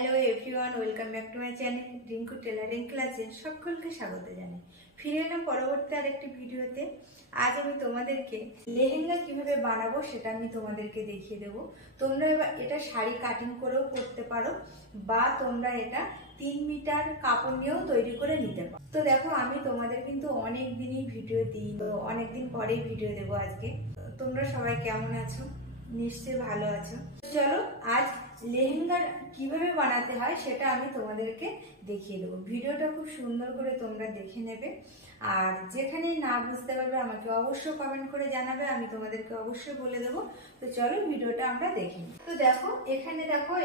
Hello everyone, welcome back to my channel Rinku tailoring ক্লাসে সকলকে স্বাগত জানাই। ফিরে এলাম পরবর্তী আরেকটি ভিডিওতে। আজ আমি তোমাদেরকে লেহেঙ্গা কিভাবে বানাবো সেটা আমি তোমাদেরকে দেখিয়ে দেবো। তোমরা এবার এটা শাড়ি কাটিং করেও করতে পারো বা তোমরা এটা 3 মিটার কাপড় নিয়েও তৈরি করে নিতে পারো। তো দেখো, আমি তোমাদের কিন্তু অনেক দিনই ভিডিও দিই, অনেকদিন পরেই ভিডিও দেবো আজকে। তোমরা সবাই কেমন আছো? নিশ্চয়ই ভালো আছো। চলো আজ লেহেঙ্গা কিভাবে বানাতে হয় সেটা আমি তোমাদেরকে দেখিয়ে দেবো। ভিডিওটা খুব সুন্দর করে তোমরা দেখে নেবে, আর যেখানেই না বুঝতে পারবে আমাকে অবশ্যই কমেন্ট করে জানাবে, আমি তোমাদেরকে অবশ্যই বলে দেবো। তো চলো ভিডিওটা আমরা দেখি। তো দেখো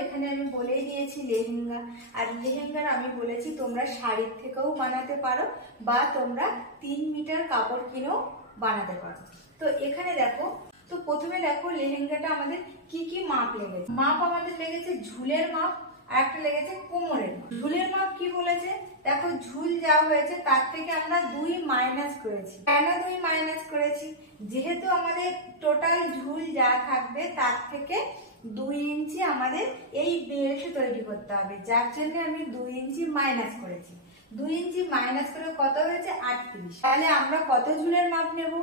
এখানে আমি বলেই দিয়েছি লেহেঙ্গা। আর লেহেঙ্গার আমি বলেছি তোমরা শাড়ির থেকেও বানাতে পারো বা তোমরা 3 মিটার কাপড় কিনেও বানাতে পারো। তো এখানে দেখো, তো প্রথমে দেখো লেহেঙ্গাটা আমাদের কি কি মাপ লেগেছে। মাপ আমাদের লেগেছে ঝুলের মাপ, আর একটা লেগেছে কোমরের মাপ। ঝুলের মাপ কি বলেছে দেখো, ঝুল যা হয়েছে তার থেকে আমরা 2 মাইনাস করেছি। কেন 2 মাইনাস করেছি? যেহেতু আমাদের টোটাল ঝুল যা থাকবে তার থেকে 2 ইঞ্চি আমাদের এই বেল্ট তৈরি করতে হবে, যার জন্য আমি 2 ইঞ্চি মাইনাস করেছি। 2 ইঞ্চি মাইনাস করে কত হয়েছে? 38। তাহলে আমরা কত ঝুলের মাপ নেব?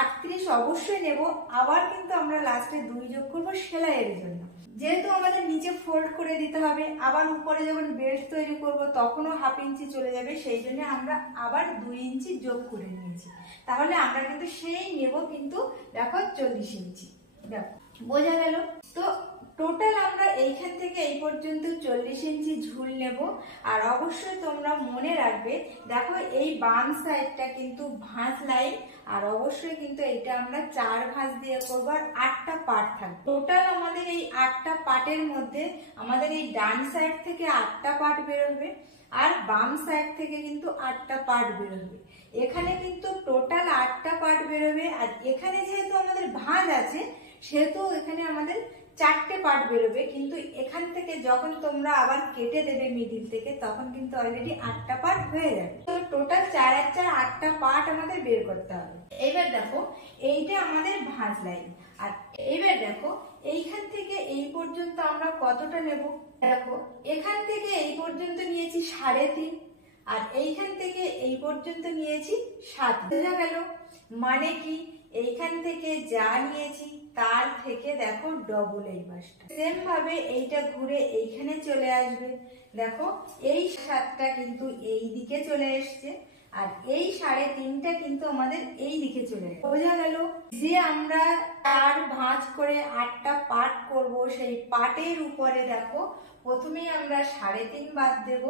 38 অবশ্যই নেব। আবার কিন্তু আমরা লাস্টে 2 যোগ করবো সেলাইয়ের জন্য। যেহেতু আমাদের নিচে ফোল্ড করে দিতে হবে, আবার উপরে যখন বেল্ট তৈরি করব তখনও হাফ ইঞ্চি চলে যাবে, সেই জন্য আমরা আবার 2 ইঞ্চি যোগ করে নিয়েছি। তাহলে আমরা কিন্তু সেই নেব কিন্তু দেখো 40 ইঞ্চি। দেখো বোঝা গেল? তো টোটাল আমরা এইখান থেকে এই পর্যন্ত 40 ইঞ্চি ঝুল নেব। আর অবশ্যই তোমরা মনে রাখবে, দেখো এই বাম সাইডটা কিন্তু ভাঁজ লাইন, আর অবশ্যই কিন্তু এটা আমরা 4 ভাঁজ দিয়ে করবো, আর 8টা পার্ট থাকবে। টোটাল আমাদের এই 8টা পার্টের মধ্যে আমাদের এই ডান সাইড থেকে 8টা পার্ট বেরোবে, আর বাম সাইড থেকে কিন্তু 8টা পার্ট বেরোবে। এখানে কিন্তু টোটাল 8টা পার্ট বেরোবে। আর এখানে যেহেতু আমাদের ভাঁজ আছে সেহেতু এখানে আমাদের 4টে পার্ট বেরোবে, কিন্তু এখান থেকে যখন তোমরা আবার কেটে দেবে মিডিল থেকে তখন কিন্তু অলরেডি 8টা পার্ট হয়ে যাবে। তো টোটাল 4 আর 4 8টা পার্ট আমাদের বের করতে হবে। এবার দেখো এইটা আমাদের ভাঁজ লাইন। আর এবার দেখো এইখান থেকে এই পর্যন্ত আমরা কতটা নেব। দেখো এখান থেকে এই পর্যন্ত নিয়েছি 3.5, আর এইখান থেকে এই পর্যন্ত নিয়েছি 7। বোঝা গেল? মানে কি, এইখান থেকে যা নিয়েছি তার থেকে দেখো ডবল এই পাশটা। সেম ভাবে এইটা ঘুরে এইখানে চলে আসবে। দেখো এই 7টা কিন্তু এই দিকে চলে এসছে, আর এই 3.5টা কিন্তু আমাদের এই দিকে চলে আসবে। বোঝা গেল? যে আমরা 4 ভাঁজ করে 8টা পার্ট করব, সেই পার্টের উপরে দেখো প্রথমেই আমরা 3.5 বাদ দেব,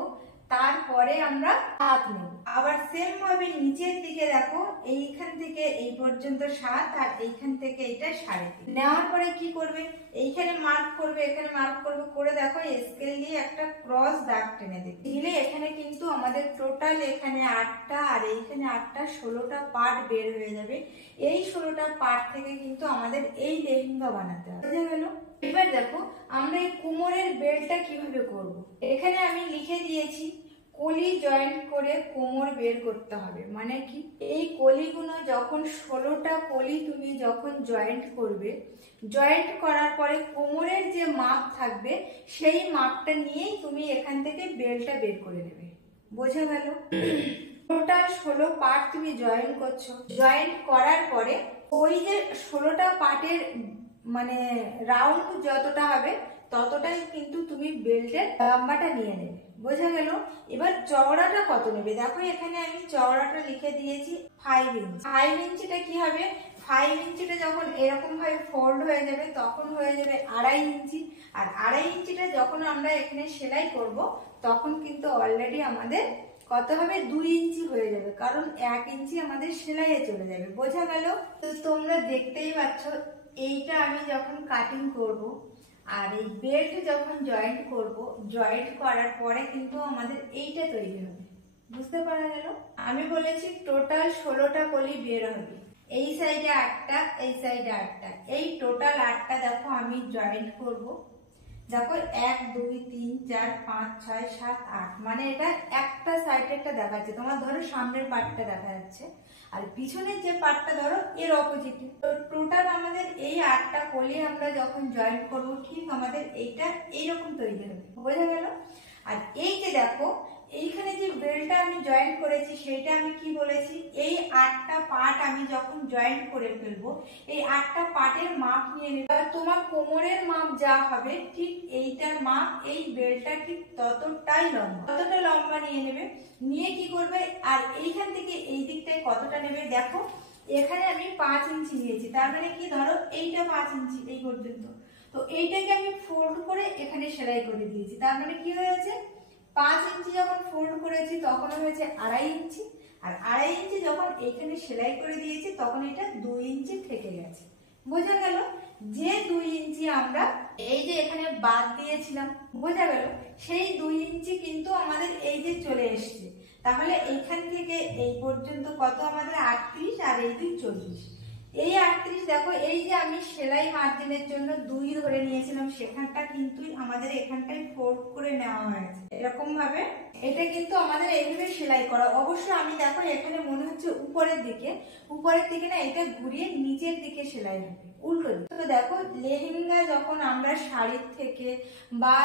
তারপরে আমরা হাত নেব। আবার সেম ভাবে নিচের দিকে দেখো এইখান থেকে এই পর্যন্ত 7, আর এইখান থেকে এটা 3.5 নেওয়ার পরে কি করবে, এইখানে মার্ক করবে, এখানে মার্ক করবে, করে দেখো স্কেল দিয়ে একটা ক্রস দাগ টেনে দেবে। দিলে এখানে কিন্তু আমাদের টোটাল এখানে 8টা আর এইখানে 8টা 16টা পার্ট বের হয়ে যাবে। এই 16টা পার্ট থেকে কিন্তু আমাদের এই লেহেঙ্গা বানাতে হবে। বুঝা গেল? এবার দেখো আমরা এই কোমরের বেল্টটা কিভাবে করব। এখানে আমি লিখে দিয়েছি কলি জয়েন্ট করে কোমর বের করতে হবে। মানে কি, এই কলিগুলো যখন 16টা কলি তুমি যখন জয়েন্ট করবে, জয়েন্ট করার পরে কোমরের যে মাপ থাকবে সেই মাপটা নিয়েই তুমি এখান থেকে বেল্টটা বের করে নেবে। বোঝা গেল? টোটাল 16 পার্ট তুমি জয়েন্ট করছো। জয়েন্ট করার পরে ওই যে 16টা পার্টের মানে রাউন্ড যতটা হবে ততটাই কিন্তু তুমি বেল্টের লম্বাটা নিয়ে নেবে। বোঝা গেল? এবার চওড়াটা কত নেবে, দেখো এখানে আমি চওড়াটা লিখে দিয়েছি 5 ইঞ্চি। 5 ইঞ্চিটা কি হবে, 5 ইঞ্চিটা যখন এরকম ভাবে ফোল্ড হয়ে যাবে তখন হয়ে যাবে 2.5 ইঞ্চি। আর 2.5 ইঞ্চিটা যখন আমরা এখানে সেলাই করব তখন কিন্তু অলরেডি আমাদের কত হবে, 2 ইঞ্চি হয়ে যাবে, কারণ 1 ইঞ্চি আমাদের সেলাইয়ে চলে যাবে। বোঝা গেল? তো তোমরা দেখতেই পাচ্ছ এইটা আমি যখন কাটিং করব আর এই বেল্ট যখন জয়েন্ট করব, জয়েন্ট করার পরে কিন্তু আমাদের এইটা তৈরি হবে। বুঝতে পারা গেল? আমি বলেছি টোটাল 16টা কলি বের হবে। এই সাইডে 8টা, এই সাইডে 8টা, এই টোটাল 8টা দেখো আমি জয়েন্ট করব। দেখো 1 2 3 4 5 6 7 8, মানে এটা একটা সাইডেরটা দেখাচ্ছে, তোমার ধরো সামনের পার্টটা দেখা যাচ্ছে আর পিছনের যে পার্টটা ধরো এর অপোজিটে। তো টোটাল আমাদের এই 8টা কলি আমরা যখন জয়েন্ট করব ঠিক আমাদের এইটা এইরকম তৈরি হবে। বোঝা গেল? দেখো এইখানে যে বেল্টটা আমি জয়েন্ট করেছি সেইটা আমি কি বলেছি, এই 8টা পার্ট আমি যখন জয়েন্ট করে ফেলবো এই 8টা পার্টের মাপ নিয়ে নেবে। তোমার কোমরের মাপ যা হবে ঠিক এইটার মাপ এই বেল্টটা ঠিক ততটাই লম্বা, ততটা লম্বা নিয়ে নেবে। নিয়ে কি করবে, আর এইখান থেকে এই দিকটায় কতটা নেবে দেখো, এখানে আমি 5 ইঞ্চি নিয়েছি, তার মানে কি ধরো এইটা 5 ইঞ্চি এই পর্যন্ত, তো এইটাকে আমি ফোল্ড করে এখানে সেলাই করে দিয়েছি, তার মানে কি হয়েছে 5 ইঞ্চি যখন ফোল্ড করেছি তখন হয়েছে 2.5 ইঞ্চি, আর 2.5 ইঞ্চি যখন এখানে সেলাই করে দিয়েছি তখন এটা 2 ইঞ্চি থেকে গেছে। বোঝা গেল? যে 2 ইঞ্চি আমরা এই যে এখানে বাদ দিয়েছিলাম, বোঝা গেল, সেই 2 ইঞ্চি কিন্তু আমাদের এই যে চলে এসছে। তাহলে এইখান থেকে এই পর্যন্ত কত আমাদের 38, আর এই 2 40। এই 38 দেখো, এই যে আমি সেলাই মার্জিনের জন্য 2 ধরে নিয়েছিলাম সেখানটা কিন্তু আমাদের এখানটায় ফোল্ড করে নেওয়া হয়েছে এরকম ভাবে। এটা কিন্তু আমাদের এইভাবে সেলাই করা। অবশ্য আমি দেখো এখানে মনে হচ্ছে উপরের দিকে না, এটা ঘুরিয়ে নিচের দিকে সেলাই হবে, উল্টো দিকে। তো দেখো লেহেঙ্গা যখন আমরা শাড়ির থেকে বা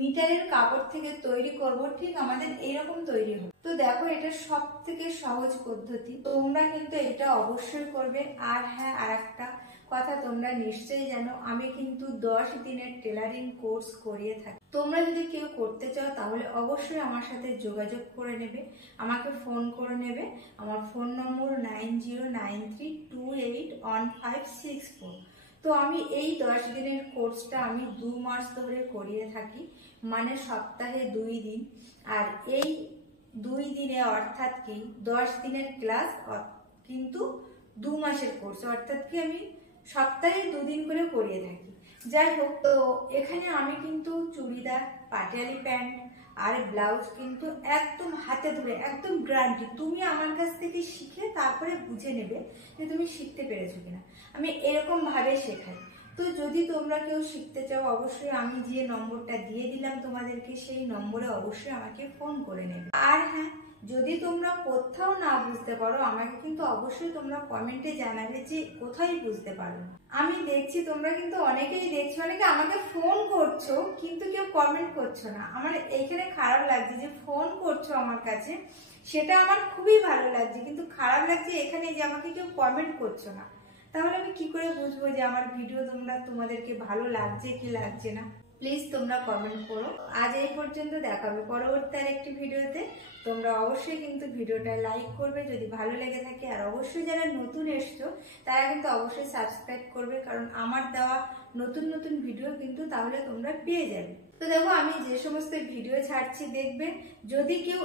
মিটারের কাপড় থেকে তৈরি করব ঠিক আমাদের এইরকম তৈরি হবে। তো দেখো এটা সব থেকে সহজ পদ্ধতি, তোমরা কিন্তু এটা অবশ্যই করবে। আর হ্যাঁ, আর একটা কথা তোমরা নিশ্চয়ই জানো, আমি কিন্তু 10 দিনের টেলারিং কোর্স করিয়ে থাকি। তোমরা যদি কেউ করতে চাও তাহলে অবশ্যই আমার সাথে যোগাযোগ করে নেবে, আমাকে ফোন করে নেবে। আমার ফোন নম্বর 9093281564। তো আমি এই 10 দিনের কোর্সটা আমি 2 মাস ধরে করিয়ে থাকি, মানে সপ্তাহে 2 দিন। আর এই 2 দিনে অর্থাৎ কি 10 দিনের ক্লাস কিন্তু 2 মাসের কোর্স, অর্থাৎ কি আমি সপ্তাহে 2 দিন করে করিয়ে থাকি। যাই হোক, তো এখানে আমি কিন্তু চুড়িদার, পাটিয়ালি প্যান্ট আর ব্লাউজ কিন্তু একদম হাতে ধরে, একদম গ্যারান্টি, তুমি আমার কাছ থেকে শিখে তারপরে বুঝে নেবে যে তুমি শিখতে পেরেছো কিনা। আমি এরকম ভাবে শেখাই। তো যদি তোমরা কেউ শিখতে চাও অবশ্যই আমি যে নম্বরটা দিয়ে দিলাম তোমাদেরকে সেই নম্বরে অবশ্যই আমাকে ফোন করে নেবে। আর হ্যাঁ, যদি তোমরা কোথাও না বুঝতে পারো আমাকে কিন্তু অবশ্যই তোমরা কমেন্টে জানাবে যে কোথায় বুঝতে পারো। আমি দেখছি তোমরা কিন্তু অনেকেই দেখছো, অনেকে আমাকে ফোন করছো কিন্তু কেউ কমেন্ট করছো না। আমার এইখানে খারাপ লাগছে যে ফোন করছো আমার কাছে, সেটা আমার খুবই ভালো লাগছে, কিন্তু খারাপ লাগছে এখানে যে আমাকে কেউ কমেন্ট করছো না। তাহলে আমি কি করে বুঝবো যে আমার ভিডিও তোমাদেরকে ভালো লাগছে কি লাগছে না? প্লিজ তোমরা কমেন্ট করো। আজ এই পর্যন্ত, দেখাবে পরবর্তী আরেকটি ভিডিওতে। তোমরা অবশ্যই কিন্তু ভিডিওটা লাইক করবে যদি ভালো লেগে থাকে, আর অবশ্যই যারা নতুন এসছো তারা কিন্তু অবশ্যই সাবস্ক্রাইব করবে, কারণ আমার দেওয়া নতুন নতুন ভিডিও কিন্তু তাহলে তোমরা পেয়ে যাবে। তো দেখো আমি যে সমস্ত ভিডিও ছাড়ছি দেখবে, যদি কেউ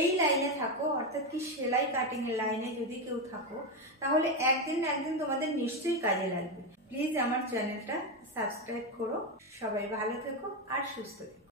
এই লাইনে থাকো, অর্থাৎ কি সেলাই কাটিং এর লাইনে যদি কেউ থাকো, তাহলে একদিন না একদিন তোমাদের নিশ্চয়ই কাজে লাগবে। প্লিজ আমার চ্যানেলটা সাবস্ক্রাইব করো। সবাই ভালো থেকো আর সুস্থ থেকো।